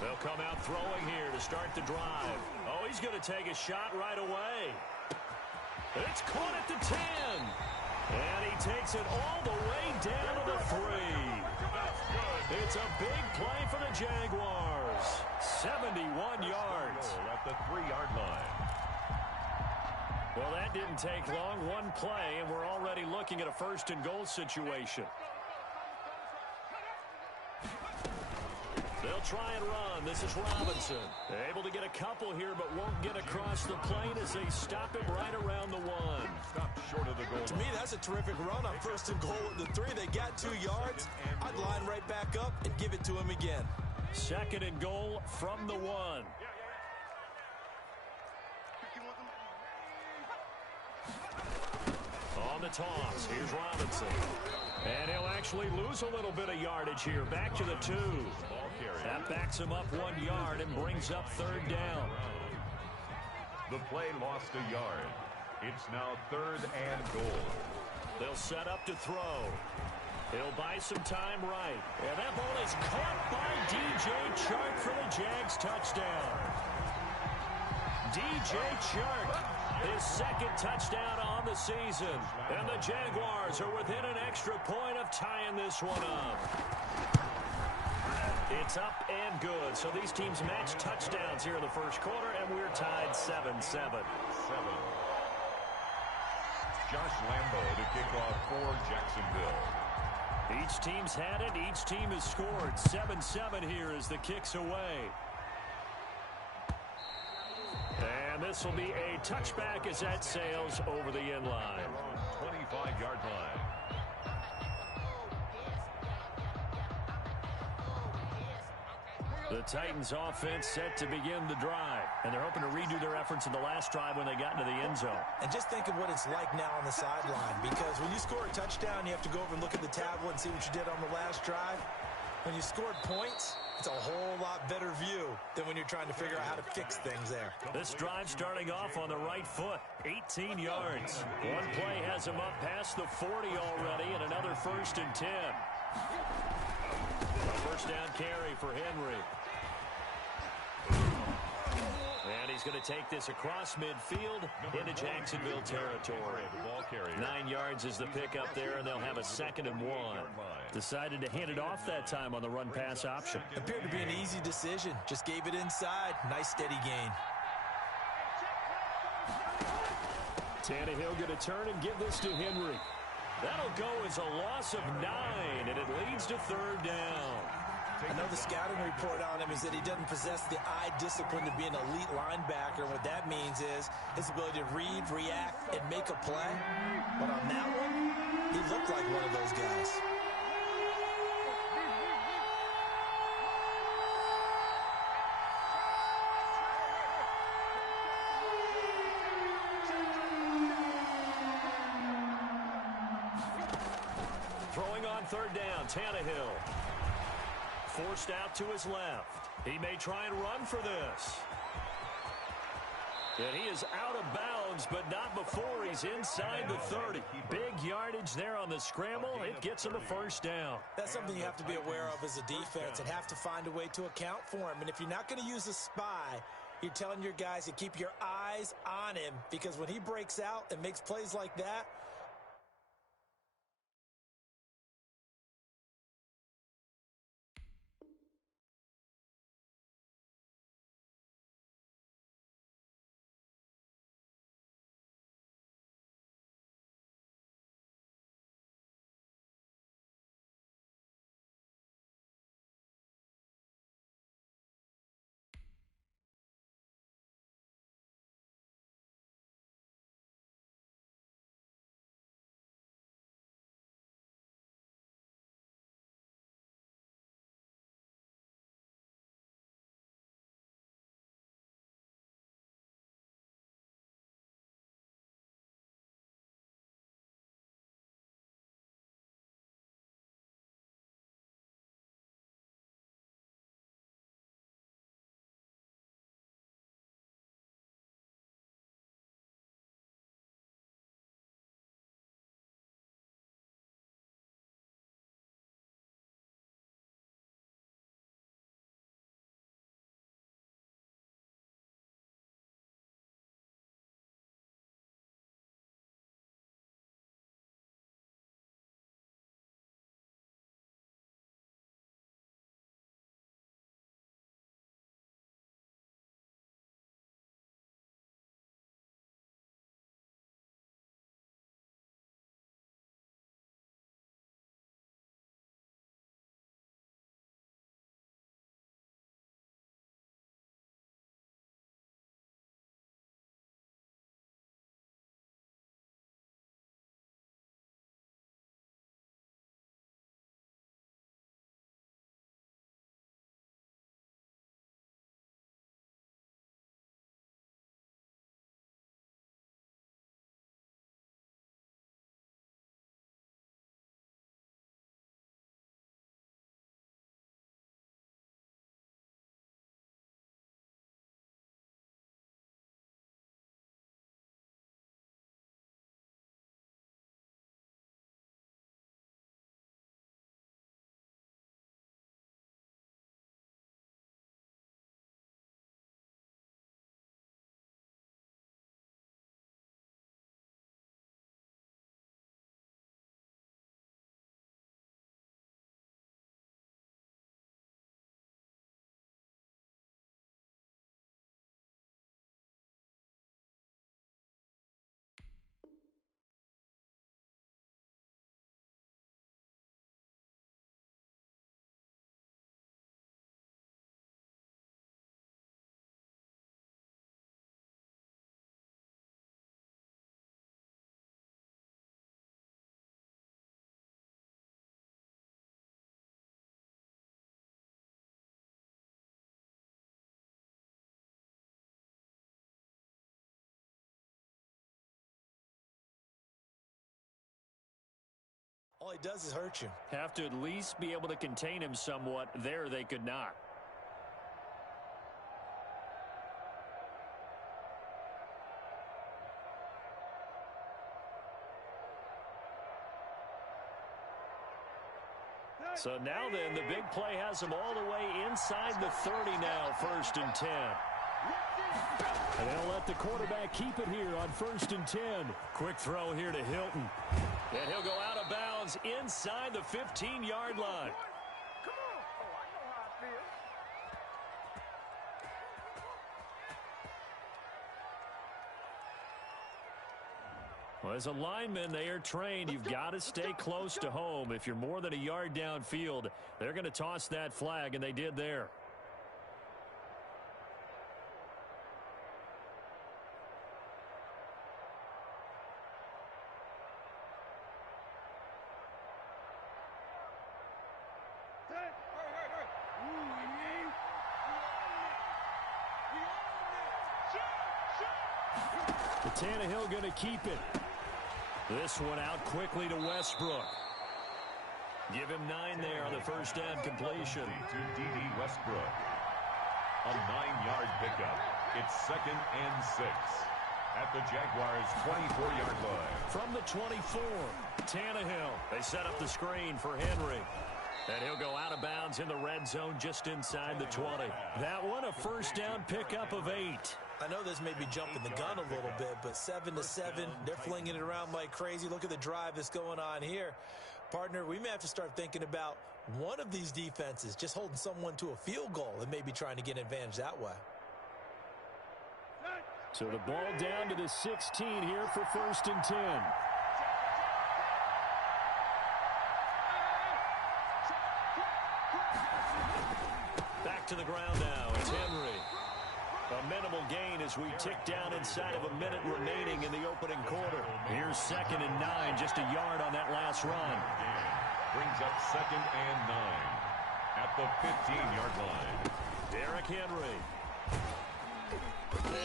They'll come out throwing here to start the drive. Oh, he's going to take a shot right away. It's caught at the 10. And he takes it all the way down to the 3. It's a big play for the Jaguars. 71 yards. At the 3-yard line. Well, that didn't take long. One play, and we're already looking at a first-and-goal situation. They'll try and run. This is Robinson. Able to get a couple here, but won't get across the plane as they stop him right around the 1. Stop short of the goal. To me, that's a terrific run on first and goal at the 3. They got 2 yards. I'd line right back up and give it to him again. Second and goal from the 1. On the toss, here's Robinson. And he'll actually lose a little bit of yardage here. Back to the 2. That backs him up 1 yard and brings up 3rd down. The play lost a yard. It's now 3rd and goal. They'll set up to throw. He'll buy some time right. And that ball is caught by D.J. Chark for the Jags touchdown. D.J. Chark, his 2nd touchdown on the season. And the Jaguars are within an extra point of tying this one up. It's up and good. So these teams match touchdowns here in the first quarter, and we're tied 7-7. Josh Lambo to kick off for Jacksonville. Each team's had it. Each team has scored. 7-7 here as the kick's away. And this will be a touchback as that sails over the end line. 25-yard line. The Titans offense set to begin the drive. And they're hoping to redo their efforts in the last drive when they got into the end zone. And just think of what it's like now on the sideline. Because when you score a touchdown, you have to go over and look at the tablet and see what you did on the last drive. When you scored points, it's a whole lot better view than when you're trying to figure out how to fix things there. This drive starting off on the right foot. 18 yards. One play has him up past the 40 already, and another 1st and 10. A first down carry for Henry. And he's going to take this across midfield into Jacksonville territory. 9 yards is the pickup there, and they'll have a 2nd and 1. Decided to hand it off that time on the run-pass option. Appeared to be an easy decision. Just gave it inside. Nice steady gain. Tannehill going to turn and give this to Henry. That'll go as a loss of 9, and it leads to 3rd down. I know the scouting report on him is that he doesn't possess the eye discipline to be an elite linebacker. What that means is his ability to read, react, and make a play. But on that one, he looked like one of those guys. Throwing on 3rd down, Tannehill. Forced out to his left. He may try and run for this. And he is out of bounds, but not before he's inside the 30. Big yardage there on the scramble. It gets him a 1st down. That's something you have to be aware of as a defense and have to find a way to account for him. And if you're not going to use a spy, you're telling your guys to keep your eyes on him, because when he breaks out and makes plays like that, All he does is hurt you. Have to at least be able to contain him somewhat. There they could not. So now then, the big play has him all the way inside the 30 now, 1st and 10. And they'll let the quarterback keep it here on 1st and 10. Quick throw here to Hilton. And he'll go out of bounds inside the 15-yard line. Come on. Oh, I know how I feel. Well, as a lineman, they are trained. You've got to stay close to home. If you're more than a yard downfield, they're going to toss that flag, and they did there. Tannehill going to keep it. This one out quickly to Westbrook. Give him 9 there on the first down completion. To D.D. Westbrook. A 9-yard pickup. It's 2nd and 6 at the Jaguars' 24-yard line. From the 24, Tannehill. They set up the screen for Henry. And he'll go out of bounds in the red zone just inside the 20. That one, a first down pickup of 8. I know this may be jumping the gun a little bit, but 7-7, they're flinging it around like crazy. Look at the drive that's going on here. Partner, we may have to start thinking about one of these defenses just holding someone to a field goal and maybe trying to get an advantage that way. So the ball down to the 16 here for 1st and 10. Back to the ground now. It's Henry. A minimal gain as we tick down inside of a minute remaining in the opening quarter. Here's 2nd and 9, just a yard on that last run. Brings up 2nd and 9 at the 15-yard line. Derrick Henry.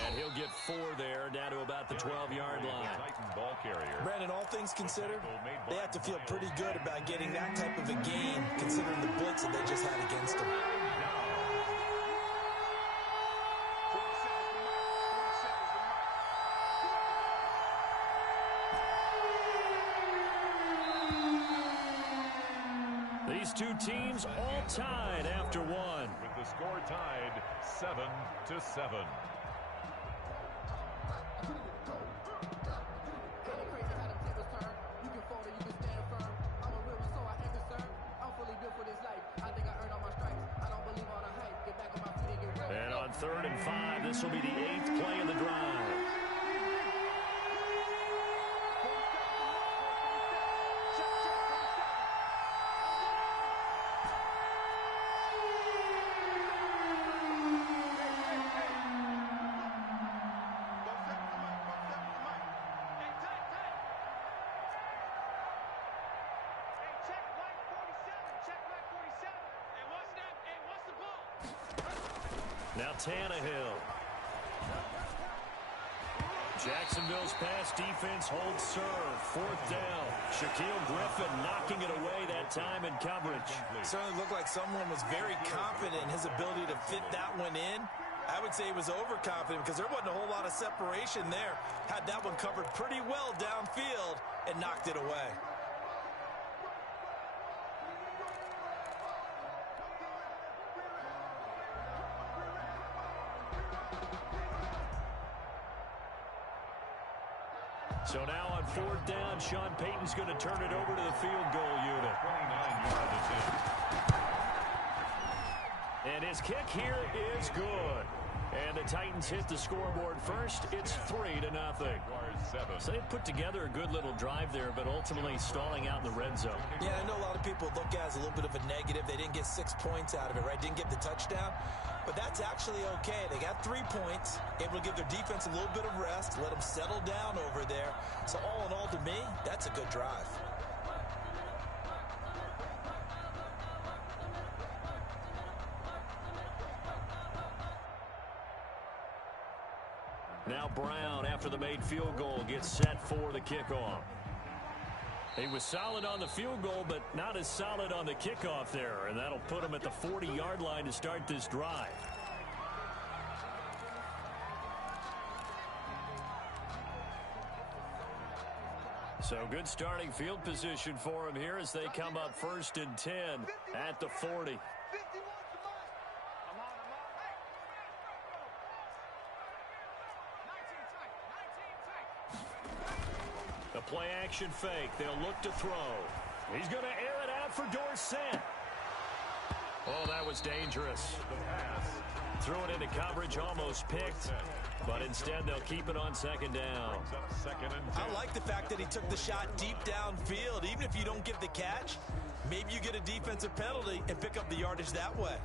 And he'll get 4 there, down to about the 12-yard line. Titan ball carrier. Brandon, all things considered, they have to feel pretty good about getting that type of a gain, considering the blitz that they just had against them. These two teams all tied after one. With the score tied 7-7. And on 3rd and 5, this will be the 8th play of the drive. Now Tannehill. Jacksonville's pass defense holds serve. 4th down. Shaquille Griffin knocking it away that time in coverage. Certainly looked like someone was very confident in his ability to fit that one in. I would say he was overconfident because there wasn't a whole lot of separation there. Had that one covered pretty well downfield and knocked it away. So now on 4th down, Sean Payton's going to turn it over to the field goal unit. 29-yard attempt. And his kick here is good. And the Titans hit the scoreboard first. It's 3-0. So they put together a good little drive there, but ultimately stalling out in the red zone. Yeah, I know a lot of people look at it as a little bit of a negative. They didn't get 6 points out of it, right? Didn't get the touchdown. But that's actually okay. They got 3 points, able to give their defense a little bit of rest, let them settle down over there. So all in all, to me, that's a good drive. Now Brown, after the made field goal, gets set for the kickoff. He was solid on the field goal, but not as solid on the kickoff there, and that'll put him at the 40-yard line to start this drive. So good starting field position for him here as they come up 1st and 10 at the 40. The play action fake. They'll look to throw. He's going to air it out for Dorsett. Oh, that was dangerous. Threw it into coverage, almost picked. But instead, they'll keep it on 2nd down. I like the fact that he took the shot deep downfield. Even if you don't get the catch, maybe you get a defensive penalty and pick up the yardage that way.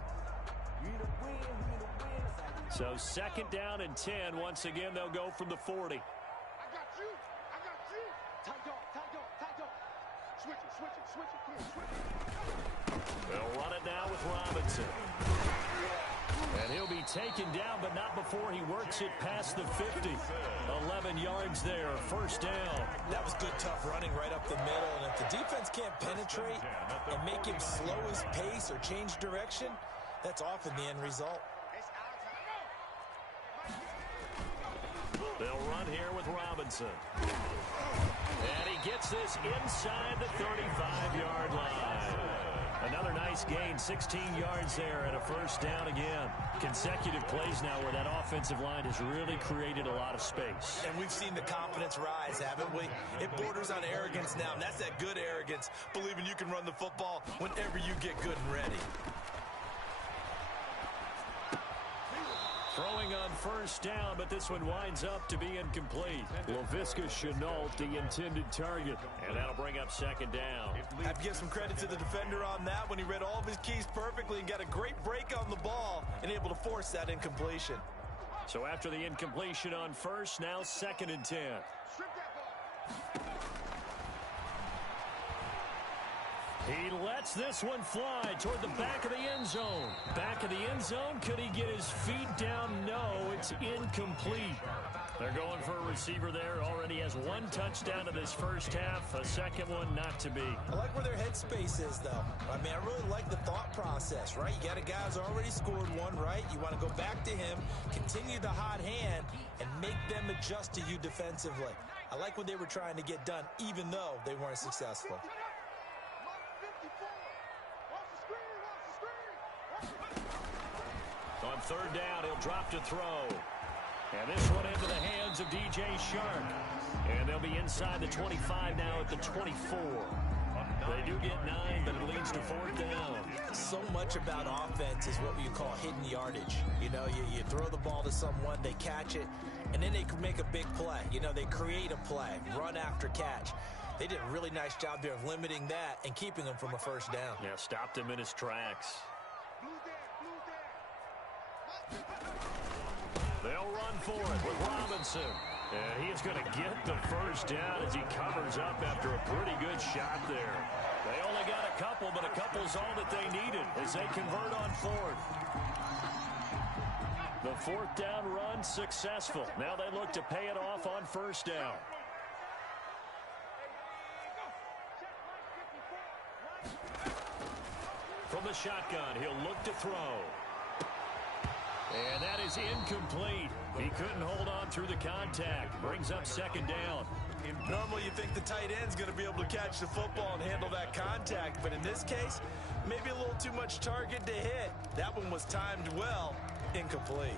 So 2nd down and 10. Once again, they'll go from the 40. They'll run it now with Robinson. And he'll be taken down, but not before he works it past the 50. 11 yards there, 1st down. That was good, tough running right up the middle. And if the defense can't penetrate and make him slow his pace or change direction, that's often the end result. They'll run here with Robinson. And he gets this inside the 35-yard line. Another nice gain, 16 yards there and a 1st down again. Consecutive plays now where that offensive line has really created a lot of space. And we've seen the confidence rise, haven't we? It borders on arrogance now, and that's that good arrogance, believing you can run the football whenever you get good and ready. Throwing on 1st down, but this one winds up to be incomplete. LaVisca Chenault, the intended target, and that'll bring up 2nd down. I have to give some credit to the defender on that when he read all of his keys perfectly and got a great break on the ball and able to force that incompletion. So after the incompletion on 1st, now 2nd and 10. He lets this one fly toward the back of the end zone. Back of the end zone. Could he get his feet down? No, it's incomplete. They're going for a receiver there. Already has 1 touchdown in this 1st half. A 2nd one not to be. I like where their headspace is, though. I mean, I really like the thought process, right? You got a guy who's already scored 1, right? You want to go back to him, continue the hot hand, and make them adjust to you defensively. I like what they were trying to get done, even though they weren't successful. On 3rd down, he'll drop to throw. And this one into the hands of DJ Shark. And they'll be inside the 25 now at the 24. They do get 9, but it leads to 4th down. So much about offense is what you call hidden yardage. You know, you throw the ball to someone, they catch it, and then they can make a big play. You know, they create a play, run after catch. They did a really nice job there of limiting that and keeping him from a 1st down. Yeah, stopped him in his tracks. They'll run for it with Robinson. And he is going to get the 1st down as he covers up after a pretty good shot there. They only got a couple, but a couple's all that they needed as they convert on 4th. The 4th down run successful. Now they look to pay it off on 1st down. From the shotgun, he'll look to throw. And that is incomplete. He couldn't hold on through the contact. Brings up 2nd down. Normally you think the tight end's going to be able to catch the football and handle that contact, but in this case, maybe a little too much target to hit. That one was timed well. Incomplete.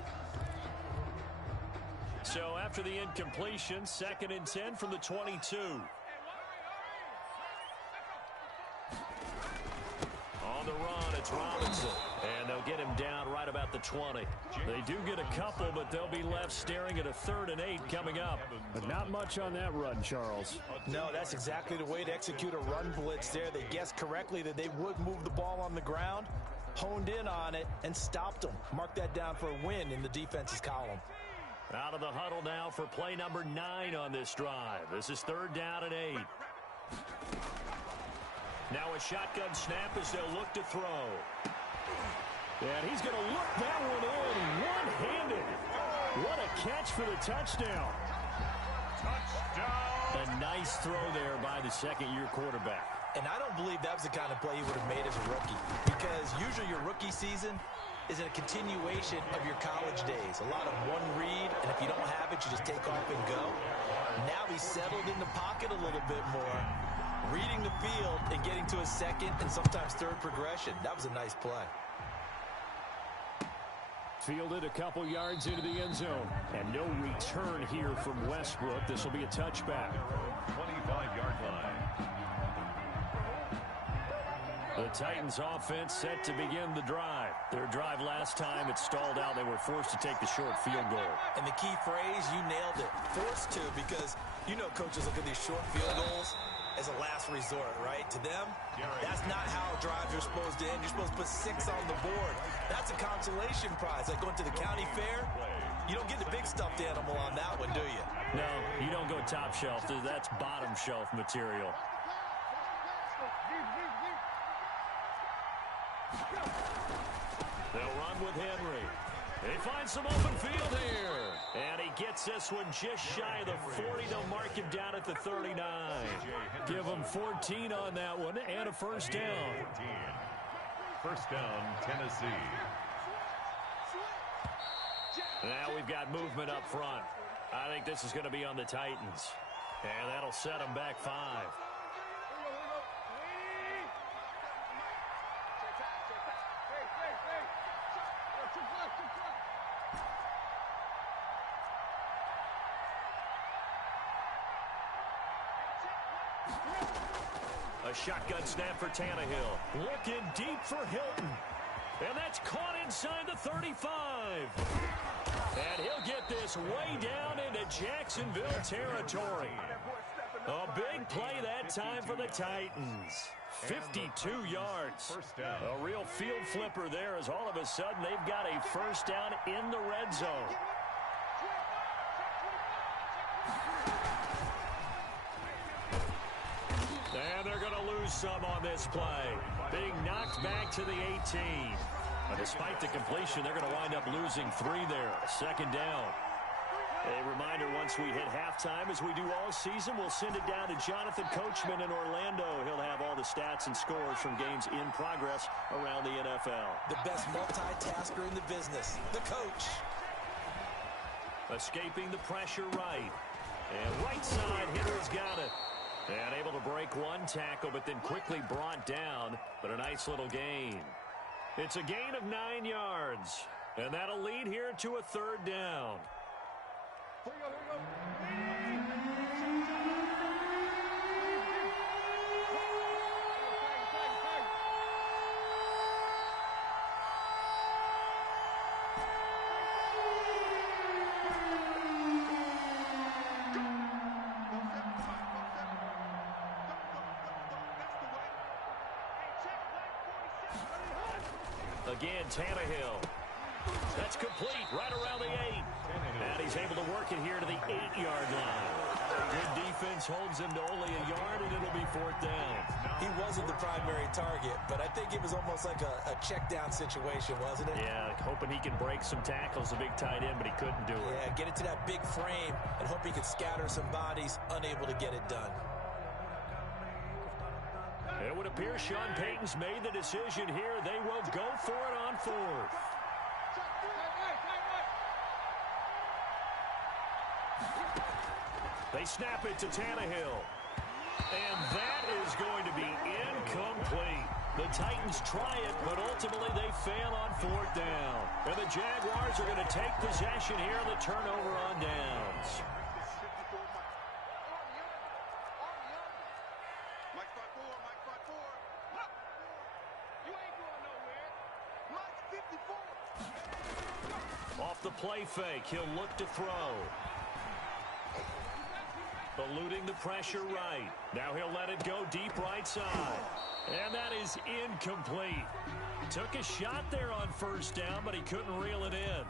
So after the incompletion, 2nd and 10 from the 22. On the run, it's Robinson. And they'll get him down right about the 20. They do get a couple, but they'll be left staring at a 3rd and 8 coming up. But not much on that run, Charles. No, that's exactly the way to execute a run blitz there. They guessed correctly that they would move the ball on the ground, honed in on it, and stopped them. Mark that down for a win in the defense's column. Out of the huddle now for play number 9 on this drive. This is 3rd down and 8. Now a shotgun snap as they'll look to throw. And he's going to look that one in one-handed. What a catch for the touchdown. Touchdown, A nice throw there by the second-year quarterback. And I don't believe that was the kind of play he would have made as a rookie, because usually your rookie season is a continuation of your college days. A lot of one read, and if you don't have it, you just take off and go. Now he's settled in the pocket a little bit more, reading the field and getting to a second and sometimes third progression. That was a nice play. Fielded a couple yards into the end zone. And no return here from Westbrook. This will be a touchback. 25-yard line. The Titans offense set to begin the drive. Their drive last time, it stalled out. They were forced to take the short field goal. And the key phrase, you nailed it, forced to, because you know coaches look at these short field goals as a last resort, right? To them, that's not how drives are supposed to end. You're supposed to put 6 on the board. That's a consolation prize. Like going to the county fair, you don't get the big stuffed animal on that one, do you? No, you don't go top shelf. That's bottom shelf material. They'll run with Henry. They find some open field here. And he gets this one just shy of the 40. They'll mark him down at the 39. Give him 14 on that one and a first down. 14. First down, Tennessee. Now we've got movement up front. I think this is going to be on the Titans. And that'll set them back 5. A shotgun snap for Tannehill. Looking deep for Hilton. And that's caught inside the 35. And he'll get this way down into Jacksonville territory. A big play that time for the Titans. 52 yards. A real field flipper there, as all of a sudden they've got a first down in the red zone. And they're going to lose some on this play. Being knocked back to the 18. But despite the completion, they're going to wind up losing 3 there. Second down. A reminder, once we hit halftime, as we do all season, we'll send it down to Jonathan Coachman in Orlando. He'll have all the stats and scores from games in progress around the NFL. The best multitasker in the business, the coach. Escaping the pressure right. And right side, Henry's got it. And able to break one tackle, but then quickly brought down. But a nice little gain. It's a gain of 9 yards. And that'll lead here to a third down. Again, Tannehill. That's complete right around the 8. And he's able to work it here to the 8-yard line. Good defense holds him to only a yard, and it'll be 4th down. He wasn't the primary target, but I think it was almost like a check down situation, wasn't it? Yeah, hoping he can break some tackles, a big tight end, but he couldn't do it. Yeah, get it to that big frame and hope he could scatter some bodies, unable to get it done. It would appear Sean Payton's made the decision here. They will go for it on 4th. They snap it to Tannehill. And that is going to be incomplete. The Titans try it, but ultimately they fail on 4th down. And the Jaguars are going to take possession here on the turnover on downs. Off the play fake, he'll look to throw. Eluding the pressure right. Now he'll let it go deep right side. And that is incomplete. Took a shot there on 1st down, but he couldn't reel it in.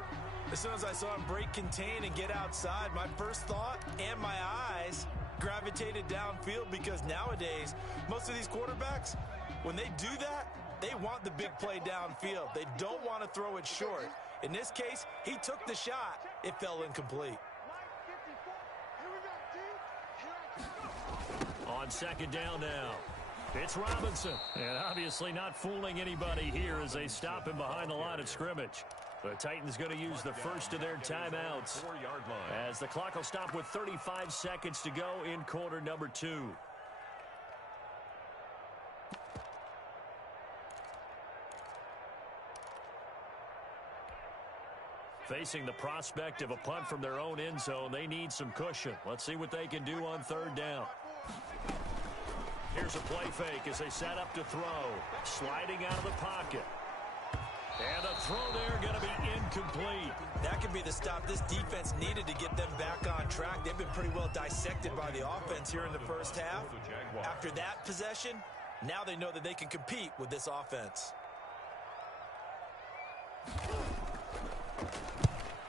As soon as I saw him break contain and get outside, my first thought and my eyes gravitated downfield, because nowadays, most of these quarterbacks, when they do that, they want the big play downfield. They don't want to throw it short. In this case, he took the shot. It fell incomplete. on second down now. It's Robinson. And obviously not fooling anybody here as they stop him behind the line of scrimmage. The Titans going to use the first of their timeouts 4-yard line. as the clock will stop with 35 seconds to go in quarter number 2. Facing the prospect of a punt from their own end zone, they need some cushion. Let's see what they can do on third down. Here's a play fake as they set up to throw. Sliding out of the pocket. And the throw there going to be incomplete. That could be the stop this defense needed to get them back on track. They've been pretty well dissected by the offense here in the first half. After that possession, now they know that they can compete with this offense.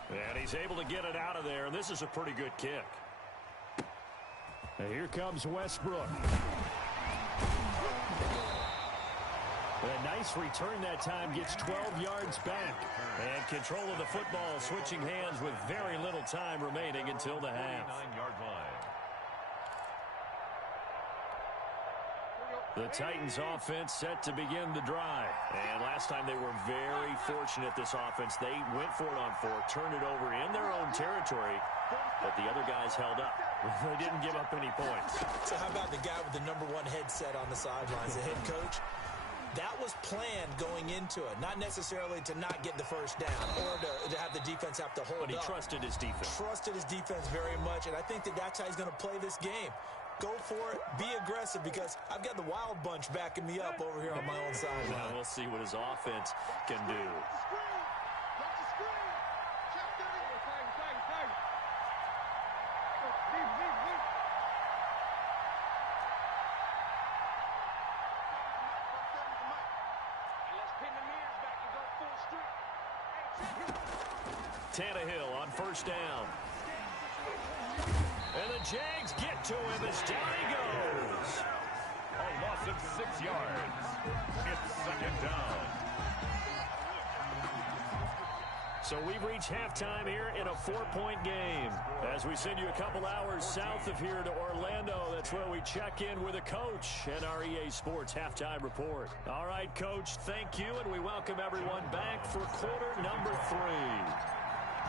And he's able to get it out of there, and this is a pretty good kick. And here comes Westbrook. A nice return that time, gets 12 yards back. And control of the football switching hands with very little time remaining until the half. 9-yard line. The Titans offense set to begin the drive. And last time they were very fortunate, this offense. They went for it on 4, turned it over in their own territory, but the other guys held up. They didn't give up any points. So how about the guy with the #1 headset on the sidelines, the head coach? That was planned going into it, not necessarily to not get the first down or to have the defense have to hold up. But he trusted his defense. Trusted his defense very much, and I think that that's how he's going to play this game. Go for it, be aggressive, because I've got the wild bunch backing me up over here on my own sideline. Now we'll see what his offense can do. Tannehill on first down. And the Jags get to him as down he goes. A loss of 6 yards. It's second down. So we've reached halftime here in a 4-point game. As we send you a couple hours south of here to Orlando, that's where we check in with a coach and our EA Sports halftime report. All right, Coach, thank you, and we welcome everyone back for quarter number 3.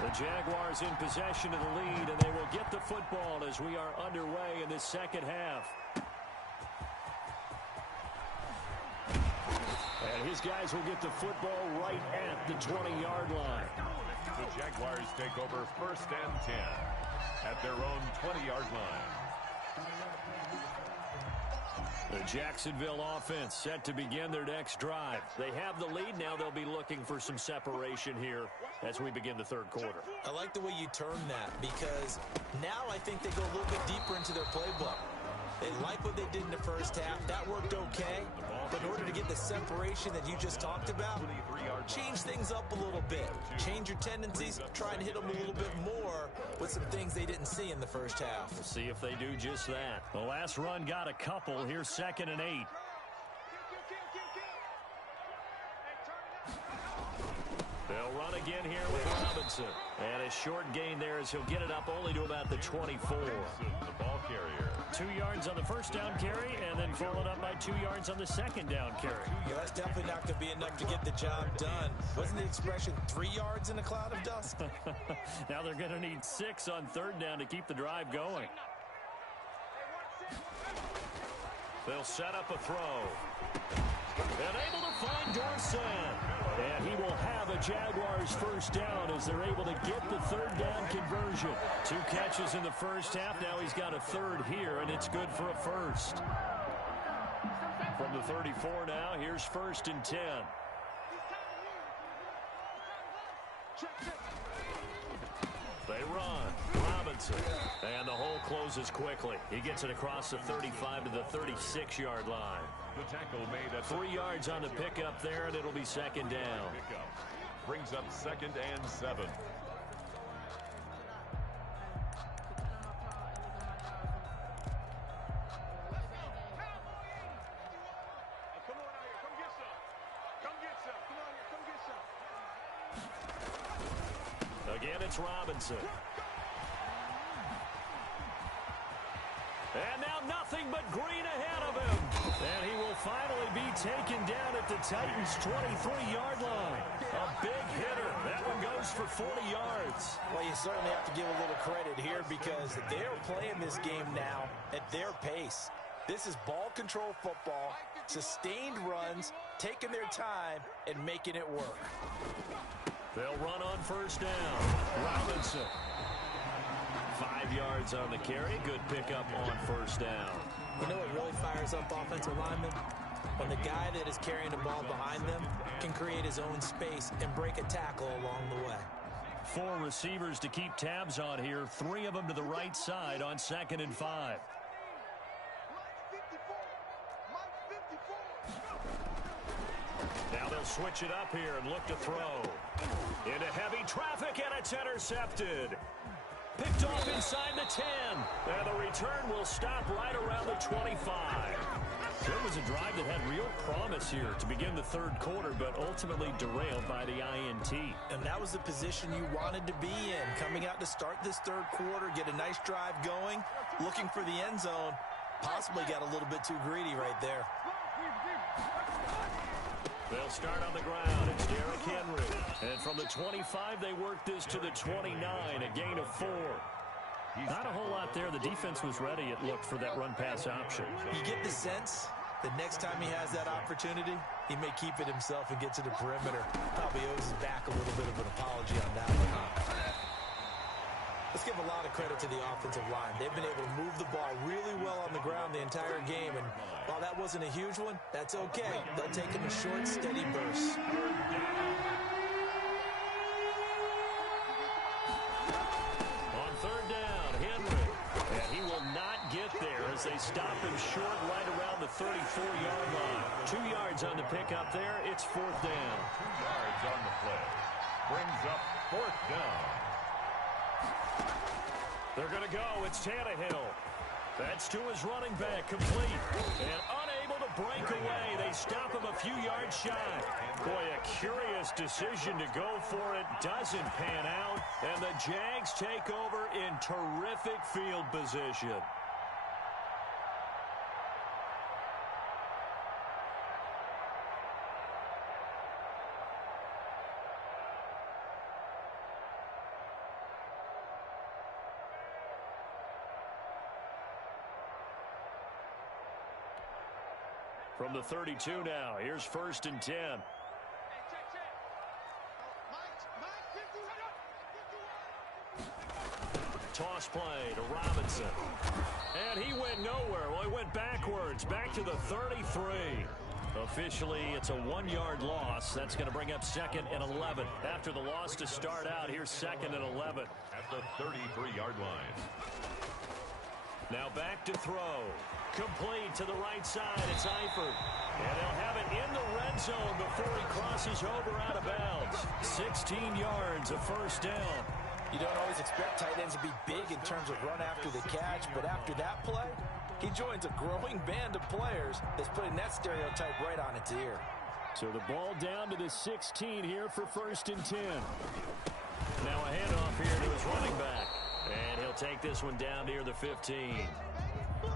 The Jaguars in possession of the lead, and they will get the football as we are underway in this second half. And his guys will get the football right at the 20-yard line. The Jaguars take over first and 10 at their own 20-yard line. The Jacksonville offense set to begin their next drive. They have the lead. Now they'll be looking for some separation here as we begin the third quarter. I like the way you term that, because now I think they go a little bit deeper into their playbook. They like what they did in the first half. That worked okay. But in order to get the separation that you just talked about, change things up a little bit. Change your tendencies. Try and hit them a little bit more with some things they didn't see in the first half. We'll see if they do just that. The last run got a couple. Here's 2nd and 8. They'll run again here with Robinson. And a short gain there as he'll get it up only to about the 24. The ball carrier. 2 yards on the first down carry, and then followed up by 2 yards on the second down carry. Yeah, that's definitely not going to be enough to get the job done. Wasn't the expression 3 yards in a cloud of dust? Now they're going to need 6 on third down to keep the drive going. They'll set up a throw. And able to find Dorsett. And he will have a Jaguars first down as they're able to get the third down conversion. 2 catches in the first half. Now he's got a third here, and it's good for a first. From the 34 now, here's 1st and 10. They run. Robinson. And the hole closes quickly. He gets it across the 35 to the 36-yard line. The tackle made at 3 yards on the pickup there, and it'll be second down. pickup. Brings up 2nd and 7. Again, it's Robinson. And now nothing but green ahead of him. And he will finally be taken down at the Titans' 23-yard line. A big hitter. That one goes for 40 yards. Well, you certainly have to give a little credit here because they're playing this game now at their pace. This is ball control football, sustained runs, taking their time, and making it work. They'll run on first down. Robinson. 5 yards on the carry. Good pickup on first down. You know what really fires up offensive linemen? When the guy that is carrying the ball behind them can create his own space and break a tackle along the way. 4 receivers to keep tabs on here. 3 of them to the right side on 2nd and 5. Now they'll switch it up here and look to throw. Into heavy traffic, and it's intercepted. Picked off inside the 10. And the return will stop right around the 25. There was a drive that had real promise here to begin the third quarter, but ultimately derailed by the INT. And that was the position you wanted to be in. Coming out to start this third quarter, get a nice drive going, looking for the end zone. Possibly got a little bit too greedy right there. They'll start on the ground. It's Derrick Henry. And from the 25, they work this to the 29, a gain of 4. Not a whole lot there. The defense was ready, it looked, for that run-pass option. You get the sense that next time he has that opportunity, he may keep it himself and get to the perimeter. Probably owes his back a little bit of an apology on that one, huh? Let's give a lot of credit to the offensive line. They've been able to move the ball really well on the ground the entire game, and while that wasn't a huge one, that's okay. They'll take them in short, steady bursts. On third down, Henry. And he will not get there as they stop him short right around the 34-yard line. 2 yards on the pickup there. It's 4th down. 2 yards on the play. Brings up 4th down. They're going to go. It's Tannehill. That's to his running back, complete. And unable to break away. They stop him a few yards shy. Boy, a curious decision to go for it. Doesn't pan out. And the Jags take over in terrific field position. From the 32 now, here's 1st and 10. Toss play to Robinson. And he went nowhere. Well, he went backwards, back to the 33. Officially, it's a 1-yard loss. That's going to bring up 2nd and 11. After the loss to start out, here's 2nd and 11. At the 33-yard line. Now back to throw. Complete to the right side. It's Eifert. And they'll have it in the red zone before he crosses over out of bounds. 16 yards, a 1st down. You don't always expect tight ends to be big in terms of run after the catch, but after that play, he joins a growing band of players that's putting that stereotype right on its ear. So the ball down to the 16 here for 1st and 10. Now a handoff here to his running back. And he'll take this one down near the 15.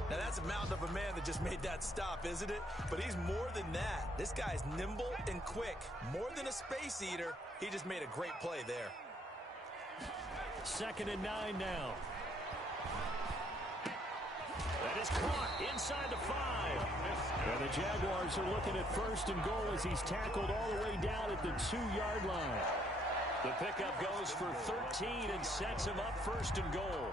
Now that's a mountain of a man that just made that stop, isn't it? But he's more than that. This guy's nimble and quick. More than a space eater, he just made a great play there. 2nd and 9 now. That is caught inside the 5. And the Jaguars are looking at 1st and goal as he's tackled all the way down at the 2-yard line. The pickup goes for 13 and sets him up 1st and goal.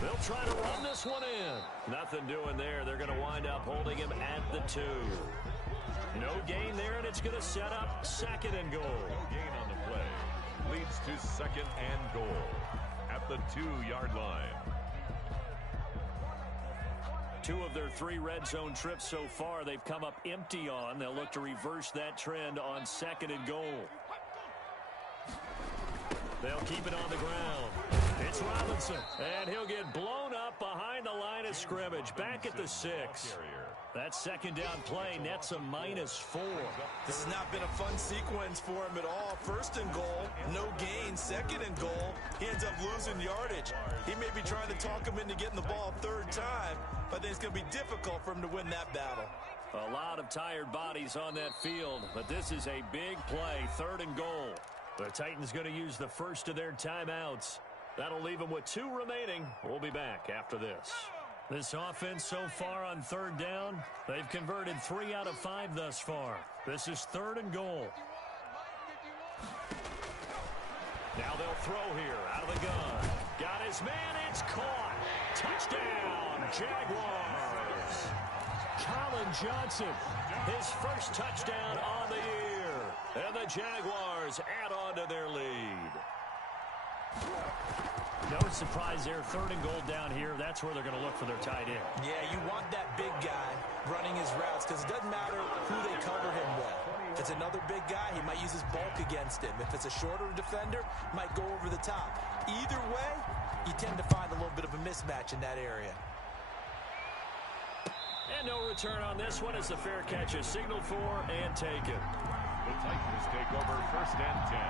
They'll try to run this one in. Nothing doing there. They're going to wind up holding him at the 2. No gain there, and it's going to set up 2nd and goal. No gain on the play. Leads to 2nd and goal at the 2-yard line. 2 of their 3 red zone trips so far they've come up empty on. They'll look to reverse that trend on 2nd and goal. They'll keep it on the ground. It's Robinson, and he'll get blown up behind the line of of scrimmage, back at the 6. That second down play nets a -4. This has not been a fun sequence for him at all. First and goal, no gain. Second and goal, he ends up losing yardage. He may be trying to talk him into getting the ball third time, but I think it's going to be difficult for him to win that battle. A lot of tired bodies on that field, but this is a big play, third and goal. The Titans going to use the first of their timeouts. That'll leave them with 2 remaining. We'll be back after this. This offense so far on third down, they've converted 3 out of 5 thus far. This is third and goal. Now they'll throw here out of the gun. Got his man, it's caught. Touchdown, Jaguars. Colin Johnson, his first touchdown on the year. And the Jaguars add on to their lead. No surprise there, third and goal down here. That's where they're going to look for their tight end. Yeah, you want that big guy running his routes because it doesn't matter who they cover him with. If it's another big guy, he might use his bulk against him. If it's a shorter defender, he might go over the top. Either way, you tend to find a little bit of a mismatch in that area. And no return on this one as the fair catch is signaled for and taken. The Titans take over first and 10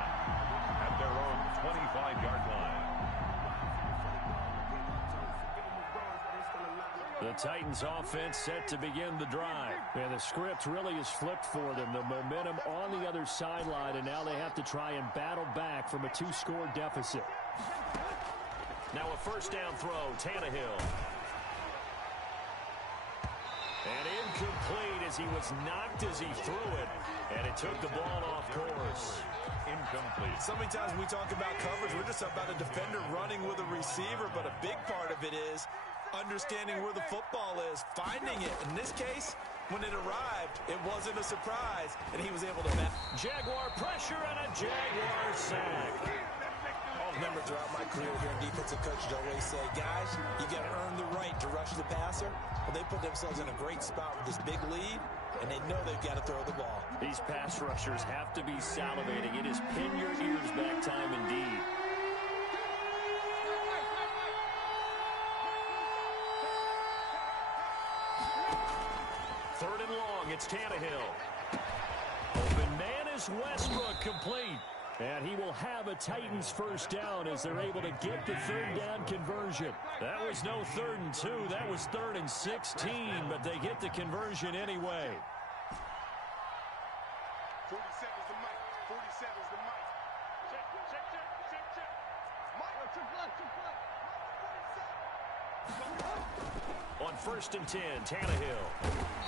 at their own 25-yard line. The Titans offense set to begin the drive. And the script really is flipped for them. The momentum on the other sideline, and now they have to try and battle back from a 2-score deficit. Now a first down throw, Tannehill. And incomplete as he was knocked as he threw it. And it took the ball off course. Incomplete. So many times when we talk about coverage, we're just about a defender running with a receiver, but a big part of it is understanding where the football is, finding it. In this case, when it arrived, it wasn't a surprise, and he was able to match. Jaguar pressure and a Jaguar sack. I'll remember throughout my career here in defensive coaches always say, guys, you got to earn the right to rush the passer. Well, they put themselves in a great spot with this big lead, and they know they've got to throw the ball. These pass rushers have to be salivating. It is pin your ears back time indeed. Third and long, it's Tannehill. Open man is Westbrook, complete. And he will have a Titans first down as they're able to get the third down conversion. That was no 3rd and 2. That was 3rd and 16, but they get the conversion anyway. 47 is the mic. 47 is the mic. Check, check, check, check, check. Mic, On 1st and 10, Tannehill.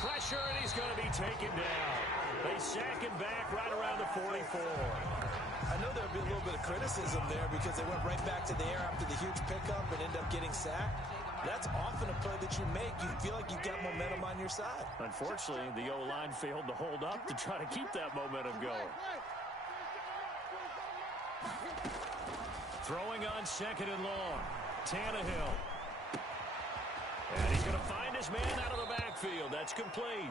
Pressure, and he's going to be taken down. They sack him back right around the 44. I know there'll be a little bit of criticism there because they went right back to the air after the huge pickup and end up getting sacked. That's often a play that you make. You feel like you've got momentum on your side. Unfortunately, the O-line failed to hold up to try to keep that momentum going. Throwing on 2nd and long. Tannehill. And he's going to find his man out of the backfield. That's complete.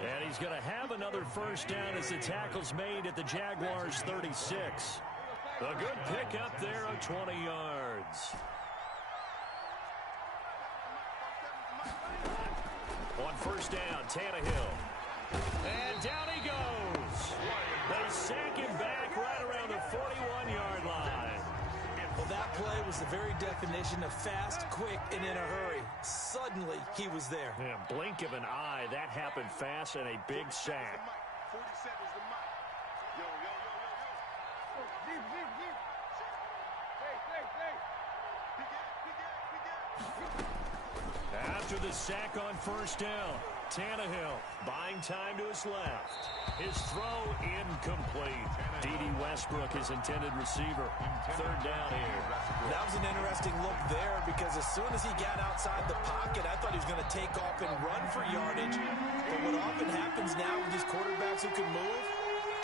And he's going to have another first down as the tackle's made at the Jaguars' 36. A good pickup there of 20 yards. On 1st down, Tannehill. And down he goes. They sack him back right around the 41-yard line. Well, that play was the very definition of fast, quick, and in a hurry. Suddenly, he was there. Yeah, blink of an eye, that happened fast and a big sack. 47 is the mic. Yo, yo, yo, yo, yo. Deep, deep, deep. Hey. After the sack on 1st down, Tannehill buying time to his left. His throw incomplete. D.D. Westbrook, his intended receiver. 3rd down here. That was an interesting look there because as soon as he got outside the pocket, I thought he was going to take off and run for yardage. But what often happens now with these quarterbacks who can move,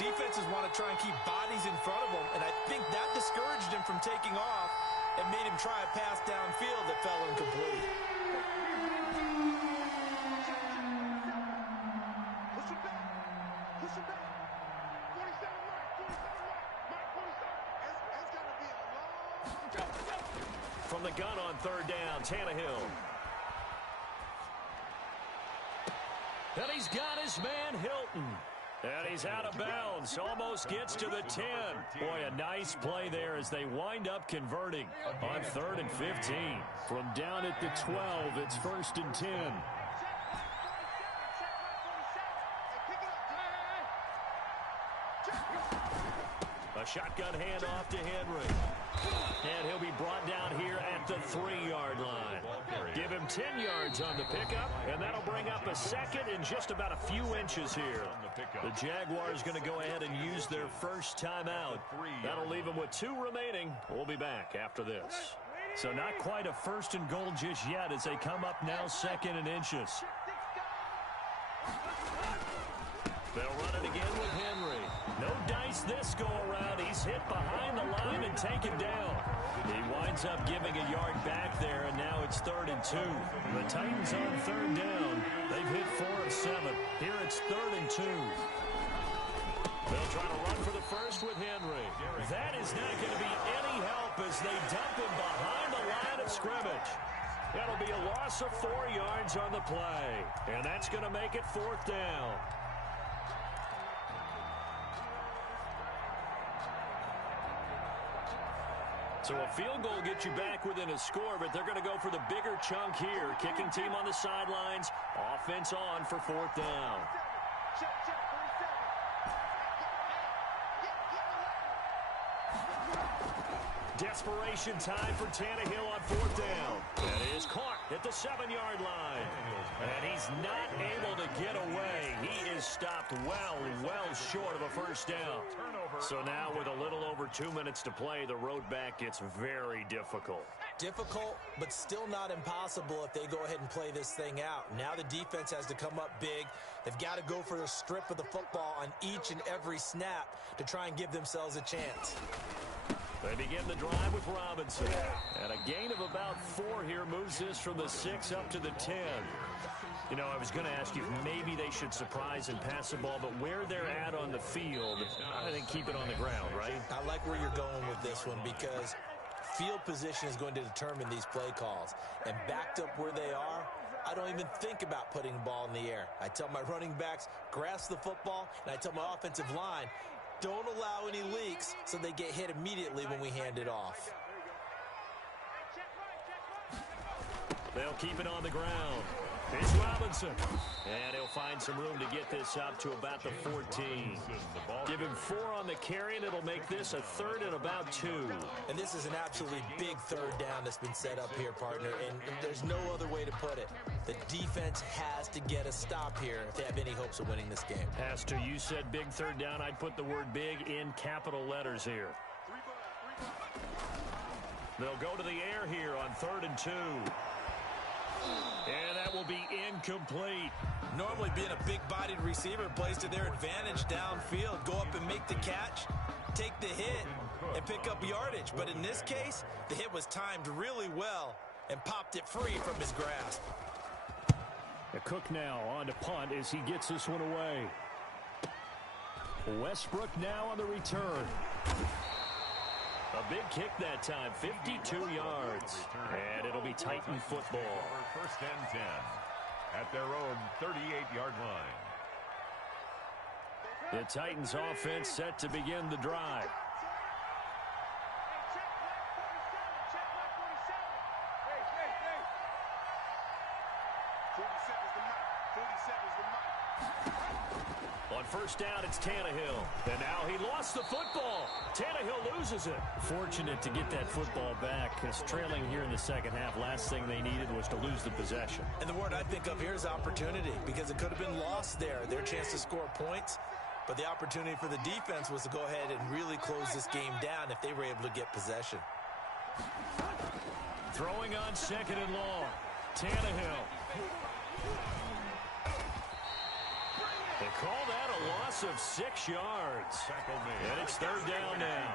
defenses want to try and keep bodies in front of them, and I think that discouraged him from taking off and made him try a pass downfield that fell incomplete. From the gun on 3rd down, Tannehill. And he's got his man Hilton. And he's out of bounds. Almost gets to the 10. Boy, a nice play there as they wind up converting on 3rd and 15. From down at the 12, it's 1st and 10. A shotgun handoff to Henry. And he'll be brought down here at the 3-yard line. Give him 10 yards on the pickup, and that'll bring up a 2nd in just about a few inches here. The Jaguars going to go ahead and use their first timeout. That'll leave them with 2 remaining. We'll be back after this. So not quite a 1st and goal just yet as they come up now 2nd and inches. They'll run it again with Henry. No dice this go around. He's hit behind the line and taken down. He winds up giving a yard back there, and now it's 3rd and 2. The Titans on 3rd down. They've hit 4 of 7. Here it's 3rd and 2. They'll try to run for the first with Henry. That is not going to be any help as they dump him behind the line of scrimmage. That'll be a loss of 4 yards on the play, and that's going to make it 4th down. So a field goal gets you back within a score, but they're going to go for the bigger chunk here. Kicking team on the sidelines. Offense on for 4th down. Desperation time for Tannehill on 4th down. And it is caught at the 7-yard line. And he's not able to get away. He is stopped well short of a 1st down. So now with a little over 2 minutes to play, the road back gets very difficult. Difficult, but still not impossible if they go ahead and play this thing out. Now the defense has to come up big. They've got to go for a strip of the football on each and every snap to try and give themselves a chance. They begin the drive with Robinson. And a gain of about 4 here moves this from the 6 up to the 10. You know, I was going to ask you if maybe they should surprise and pass the ball, but where they're at on the field, I think keep it on the ground, right? I like where you're going with this one because field position is going to determine these play calls. And backed up where they are, I don't even think about putting the ball in the air. I tell my running backs, grasp the football, and I tell my offensive line, don't allow any leaks so they get hit immediately when we hand it off. They'll keep it on the ground. It's Robinson. And he'll find some room to get this up to about the 14. Give him 4 on the carry, and it'll make this a 3rd and about 2. And this is an absolutely big 3rd down that's been set up here, partner, and there's no other way to put it. The defense has to get a stop here if they have any hopes of winning this game. Pastor, you said big 3rd down. I'd put the word big in capital letters here. They'll go to the air here on 3rd and 2. And that will be incomplete. Normally being a big-bodied receiver plays to their advantage downfield. Go up and make the catch, take the hit, and pick up yardage. But in this case, the hit was timed really well and popped it free from his grasp. Cook now on to punt as he gets this one away. Westbrook now on the return. A big kick that time, 52 yards. And it'll be Titan football. 1st and 10 at their own 38-yard line. The Titans offense set to begin the drive. On 1st down, it's Tannehill. And now he lost the football. Tannehill loses it. Fortunate to get that football back because trailing here in the 2nd half, last thing they needed was to lose the possession. And the word I think of here is opportunity because it could have been lost there. Their chance to score points. But the opportunity for the defense was to go ahead and really close this game down if they were able to get possession. Throwing on 2nd and long. Tannehill. They call that a loss of 6 yards. And it's 3rd down now.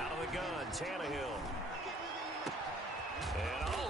Out of the gun, Tannehill. And